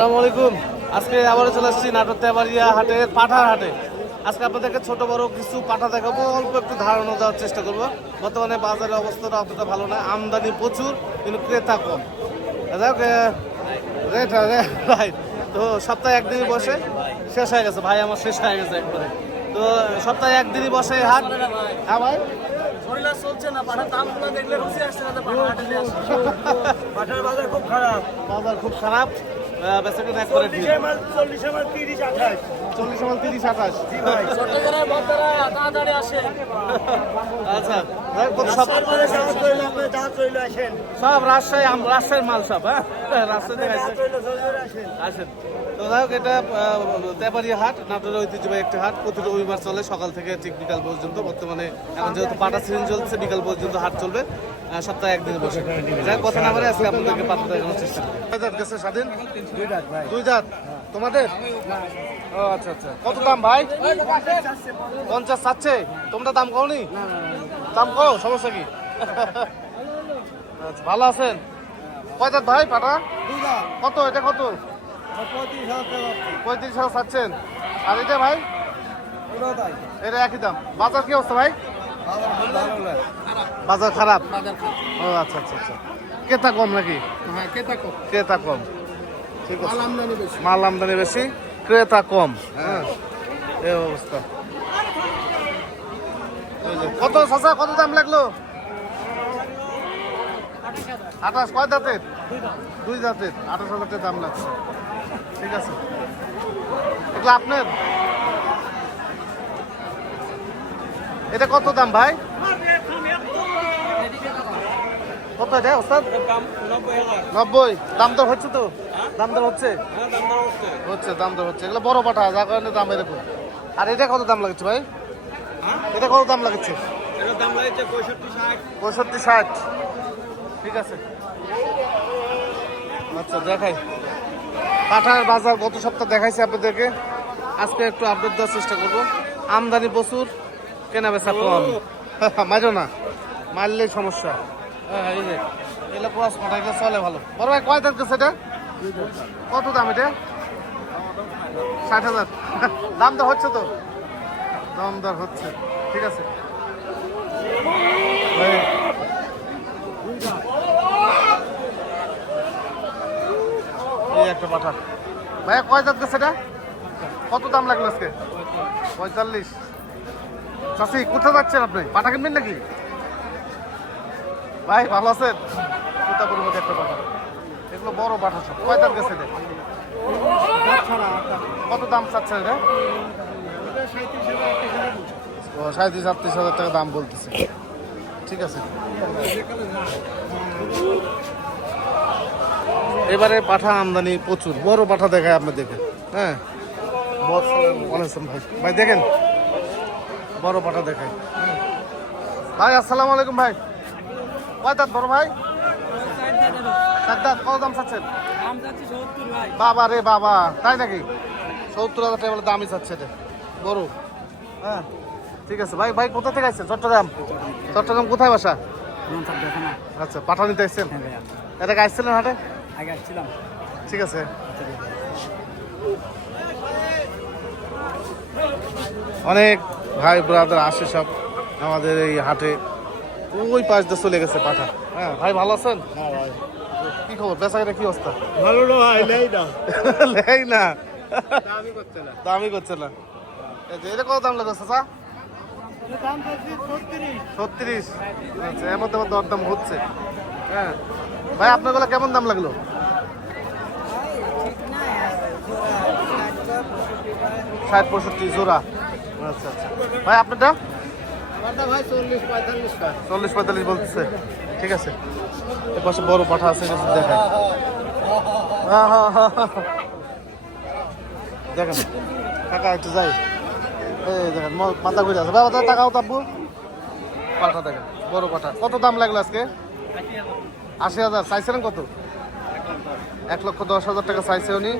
আসসালামু আলাইকুম। আজকে আবারও চলে আসছি নাটোর তেবাড়িয়া হাটের পাঠার হাটে। আজকে আপনাদেরকে ছোট বড় কিছু পাঠা দেখাবো, অল্প একটু ধারণা দেওয়ার চেষ্টা করবো। বর্তমানে বাজারের অবস্থাটা অতটা ভালো না, আমদানি প্রচুর কিন্তু ক্রেতা কম। রাইট, তো সপ্তাহে একদিনই বসে, শেষ হয়ে গেছে ভাই, আমার শেষ হয়ে গেছে একবারে। তো সপ্তাহে একদিনই বসে হাট। হ্যাঁ ভাই, চলছে না, পাঠার দামগুলো দেখলে রুচি আসছে না, পাঠার বাজার খুব খারাপ। বাজার খুব খারাপ, বেচাকেনা এক করে 40 মাল 30 মাল 28 40 মাল 30-28। চট্টগ্রামের বন্দরে তাড়াতাড়ি আসে। আচ্ছা, সব সব রাজশাহীর মাল সব। হ্যাঁ, রাজশাহী আসেন। তো যাই হোক, এটা তেবাড়িয়া হাট, নাটোরের ঐতিহ্যবাহী একটি হাট। প্রতি রবিবার চলে সকাল থেকে ঠিক বিকাল পর্যন্ত। বর্তমানে এখন যেহেতু পাটা সিজন চলছে, বিকাল পর্যন্ত হাট চলবে, সপ্তাহে একদিন বসে। যাই হোক, কথা না বলে আজকে আপনাদেরকে পাতা দেখানোর চেষ্টা করি। কয় দাঁত গেছে স্বাধীন? 2 দাঁত। তোমাদের? ও আচ্ছা আচ্ছা। কত দাম ভাই? 50 চাচ্ছে। তোমরা দাম কওনি? দাম কও, সমস্যা কি? আচ্ছা, ভালো আছেন? কয় দাঁত ভাই পাটা? কত এটা, কত? 35,000 চাচ্ছেন। আর এটা ভাই? এটা একই দাম। বাজার কি অবস্থা ভাই? বাজার খারাপ। ও আচ্ছা আচ্ছা আচ্ছা। ক্রেতা কম নাকি? ক্রেতা কম, ঠিক আছে। মাল আমদানি বেশি, ক্রেতা কম। হ্যাঁ, এই অবস্থা। কত চাচা, কত দাম লাগলো? 28। কয় দাঁতের? 2 দাঁতের। 28,000 দাম লাগছে, ঠিক আছে। এগুলো আপনার? এটা কত দাম ভাই? কত এটা ওস্তাদ? 90। দাম দর হচ্ছে তো? দাম দর হচ্ছে? দাম দর হচ্ছে। এগুলো বড় পাঠা, যার কারণে দাম এরকম। আর এটা কত দাম লাগছে ভাই? এটা কত দাম লাগছে? 65-60। ঠিক আছে, আচ্ছা দেখাই। পাঠার বাজার গত সপ্তাহ দেখাইছি আপনাদেরকে, আজকে একটু আপডেট দেওয়ার চেষ্টা করব। আমদানি প্রচুর, কেনা বেচা কম। মারো না, মারলেই সমস্যা। হ্যাঁ, এই যে এগুলো ক্রস পাঠা, এগুলো চলে ভালো। বড় ভাই কয় দাম গেছে এটা? কত দাম এটা? 60,000। দাম দর হচ্ছে তো? দাম দর হচ্ছে, ঠিক আছে। এই একটা পাঠা ভাইয়া, কয় দাঁত গেছে এটা? কত দাম লাগলো আজকে? 45। চাষি কোথায় যাচ্ছেন আপনি? পাঠা কিনবেন নাকি ভাই? ভালো আছেন? কোথাপুরের মধ্যে একটা পাঠা, এগুলো বড় পাঠা সব। কয় দাঁত গেছে এটা? কত দাম চাচ্ছেন এটা? 37-38,000 টাকা দাম বলতেছে, ঠিক আছে। এবারে পাঠা আমদানি প্রচুর, বড় পাঠা দেখায় আপনাদেরকে। হ্যাঁ, ভাই ভাই দেখেন, বড় পাঠা দেখায় ভাই। আসসালামু আলাইকুম ভাই। কয় দাঁত বড় ভাই? 4 দাঁত। কত দাম চাচ্ছেন? বাবা রে বাবা, তাই নাকি? 70,000 টাকা বলে দামই চাচ্ছে এটা, বড়। হ্যাঁ, ঠিক আছে ভাই। ভাই কোথা থেকে আসছেন? চট্টগ্রাম। চট্টগ্রাম কোথায় বাসা? আচ্ছা, পাঠা নিতে আসছেন? এটা আসছিলেন হাটে? ঠিক আছে। অনেক ভাই ব্রাদার আসে সব আমাদের এই হাটে। ওই পাশ দিয়ে চলে গেছে পাঠা। হ্যাঁ ভাই, ভালো আছেন? কি খবর, বেচাকেনা কি অবস্থা? ভালো না ভাই, নেই না। লেই না, দামই করছে না। এটা কত দাম লাগছে চাচা? 36। আচ্ছা, এর মধ্যে দরদাম হচ্ছে। হ্যাঁ ভাই, আপনার গুলো কেমন দাম লাগলো? 60-65 জোড়া। আচ্ছা আচ্ছা ভাই, আপনারটা? 40-45 বলতেছে, ঠিক আছে। এর পাশে বড় পাঠা আছে, দেখায়। দেখেন কাকা, একটু যাই। এই দেখেন মাথা ঘুরে আছে। বাবা টাকাও তাব্বু। পাঠা দেখেন, বড় পাঠা। কত দাম লাগলো আজকে? 80,000। চাইছিলেন কত? 1,10,000 টাকা চাইছে উনি।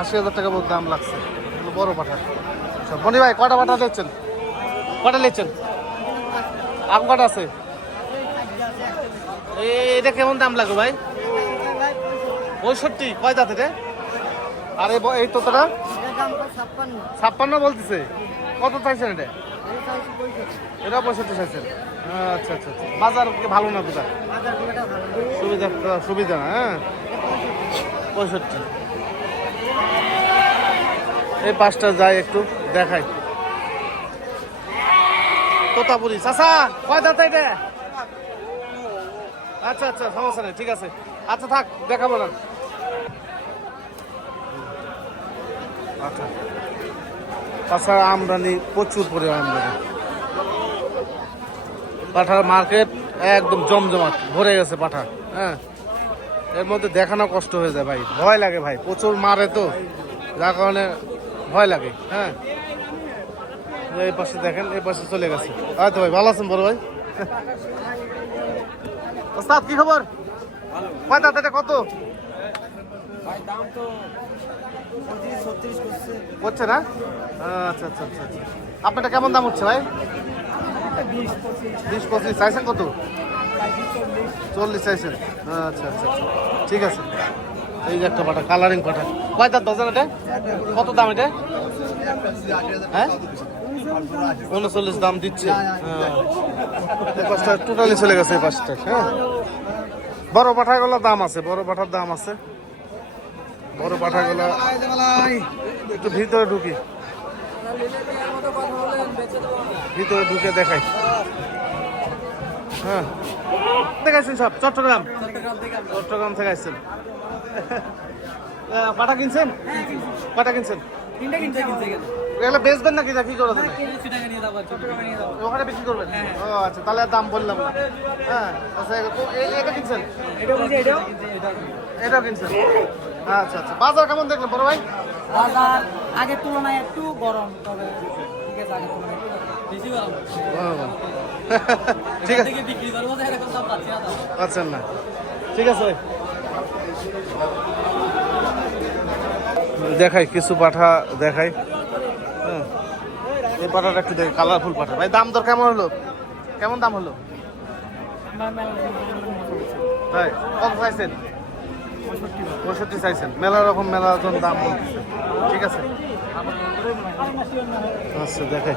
80,000 টাকা দাম লাগছে। এগুলো বড় পাঠা সব। মনি ভাই, কটা পাঠা নিচ্ছেন? কটা নিচ্ছেন? আম কটা আছে? এটা কেমন দাম লাগলো ভাই? 65। কয় দাঁত এটা? আর এই তোতাটা এটার দাম 56 56 বলতেছে। কত চাইছেন এটা? এটা 65 এটা 65 চাইছেন। আচ্ছা আচ্ছা আচ্ছা। বাজার কি ভালো না তোতা? বাজার কোটা ভালো সুবিধা সুবিধা না, হ্যাঁ 65। এই পাঁচটা যাই একটু দেখাই। তোতাপুরি চাচা কয় দাঁত এটা? আচ্ছা আচ্ছা, সমস্যা নেই, ঠিক আছে। আচ্ছা থাক, দেখাবো না। আচ্ছা, তাছাড়া আমদানি প্রচুর পরিমাণ আমদানি। পাঠার মার্কেট একদম জমজমাট ভরে গেছে পাঠা। হ্যাঁ, এর মধ্যে দেখানো কষ্ট হয়ে যায় ভাই, ভয় লাগে ভাই, প্রচুর মারে তো, যার কারণে ভয় লাগে। হ্যাঁ, এই পাশে দেখেন, এই পাশে চলে গেছে। হয়তো ভাই ভালো আছেন বড় ভাই? ওস্তাদ কি খবর? কয় দাঁত এটা? কত ভাই দাম তো 35 36 করছে হচ্ছে না? আচ্ছা আচ্ছা আচ্ছা আচ্ছা। আপনারটা কেমন দাম হচ্ছে ভাই? 20 25 20 25 চাইছেন কত? 40 40 চাইছেন। আচ্ছা আচ্ছা আচ্ছা, ঠিক আছে। এই যে একটা পাঠা, কালারিং পাঠা। কয় দাঁত বাজার এটা? কত দাম এটা? হ্যাঁ 39 দাম দিচ্ছে। হ্যাঁ, এই পাঁচটা টোটালি চলে গেছে এই পাঁচটা। হ্যাঁ, বড় পাঠাগুলো দাম আছে, বড় পাঠার দাম আছে। বড় পাঠাগুলো একটু ভিতরে ঢুকি, ভিতরে ঢুকে দেখাই। হ্যাঁ, দেখাইছেন সব চট্টগ্রাম? চট্টগ্রাম থেকে আসছেন। পাঠা কিনছেন? পাঠা কিনছেন? এগুলো বেচবেন নাকি, না কি করে দেবেন? ওখানে বিক্রি করবেন? ও আচ্ছা, তাহলে আর দাম বললাম না। হ্যাঁ, আচ্ছা, এটা কিনছেন? এটাও কিনছেন? আচ্ছা আচ্ছা। বাজার কেমন দেখলেন বড় ভাই? বাজার আগের তুলনায় একটু গরম, তবে ঠিক আছে, আগের তুলনায় বেশি গরম। ঠিক আছে, বিক্রি করবো তো এরকম দাম পাচ্ছি না। পাচ্ছেন না, ঠিক আছে ভাই। দেখাই কিছু পাঠা দেখাই। হ্যাঁ, এই পাঠাটা একটু দেখি, কালারফুল পাঠা। ভাই দাম দর কেমন হলো? কেমন দাম হলো? তাই কত চাইছেন? 65 চাইছেন। মেলা রকম মেলা জন দাম বলতেছে। ঠিক আছে, আচ্ছা দেখাই।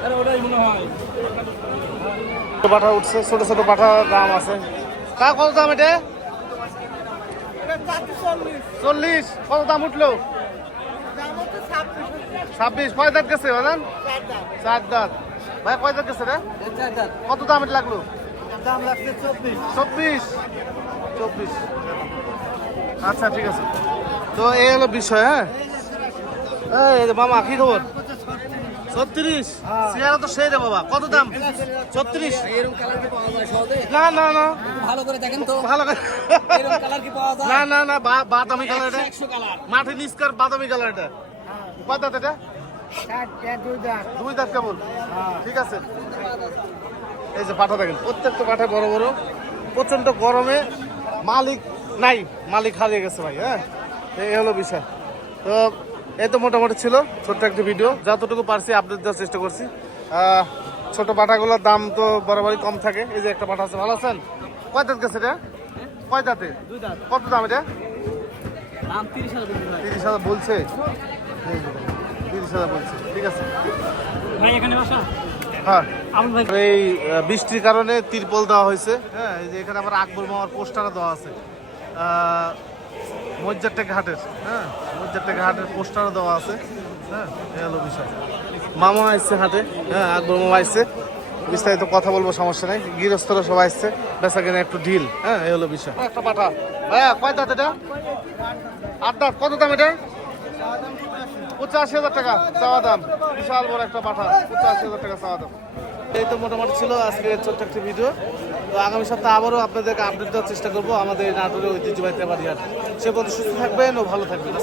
ছোট পাঠা উঠছে, ছোট ছোট পাঠা দাম আছে। কা কত দাম এটা? 40। কত দাম উঠলো? 26। কয় দাঁত গেছে বাজান? 4 দাঁত। ভাই কয় দাঁত গেছে রে? কত দাম এটা লাগলো? দাম লাগছে 24। 24। আচ্ছা ঠিক আছে, তো এই হলো বিষয়। হ্যাঁ, এই যে মামা কি খবর? 36। সিয়ারা তো সেই রে বাবা, কত দাম? 36। এরকম কালার কি পাওয়া যায় সহজে? না না না, ভালো করে দেখেন তো, ভালো করে। এরকম কালার কি পাওয়া যায়? না না না, বাদামি কালার এটা, 100 কালার। মাঠে নিস্কার বাদামি কালার এটা। কয় দাঁত এটা? 2 দাঁত কেবল। ঠিক আছে, এই যে পাঠা দেখেন, প্রত্যেকটা পাঠা বড় বড়। প্রচন্ড গরমে মালিক নাই, মালিক হারিয়ে গেছে ভাই। হ্যাঁ, এই হলো বিষয়। তো এই তো মোটামুটি ছিল ছোট্ট একটা ভিডিও, যতটুকু পারছি আপডেট দেওয়ার চেষ্টা করছি। ছোট পাঠাগুলোর দাম তো বরাবরই কম থাকে। এই যে একটা পাঠা আছে, ভালো আছেন? কয় দাঁত গেছে এটা? কয় দাঁতে? 2 দাঁত। কত দাম এটা? দাম 30,000 বলতে ভাই। 30,000 বলছে। 30,000 বলছে, ঠিক আছে। ভাই এখানে বসা। হ্যাঁ, আমন ভাই এই বৃষ্টির কারণে তিরপল দেওয়া হয়েছে। হ্যাঁ, এই যে এখানে আমার আকবর মামার পোস্টারও দেওয়া আছে। মজ্জারটেক ঘাটের, হ্যাঁ, মজ্জারটেক ঘাটের পোস্টারও দেওয়া আছে। হ্যাঁ, এই হলো বিষয়। মামা আসছে হাটে, হ্যাঁ, আকবর মামা আসছে। বিস্তারিত কথা বলবো, সমস্যা নেই। গৃহস্থরা সবাই আসছে, বেচা কেনা একটু ঢিল। হ্যাঁ, এই হলো বিষয়। একটা পাঠা ভাইয়া, কয় দাঁত এটা? 8 দাঁত। কত দাম এটা? 85,000 টাকা চাওয়া দাম। বিশাল বড় একটা পাঠা, 85,000 টাকা চাওয়া দাম। এই তো মোটামুটি ছিল আজকে ছোট্ট একটা ভিডিও। তো আগামী সপ্তাহে আবারও আপনাদেরকে আপডেট দেওয়ার চেষ্টা করবো আমাদের নাটোরের ঐতিহ্যবাহী তেবাড়িয়ার। সে পর্যন্ত সুস্থ থাকবেন ও ভালো থাকবেন।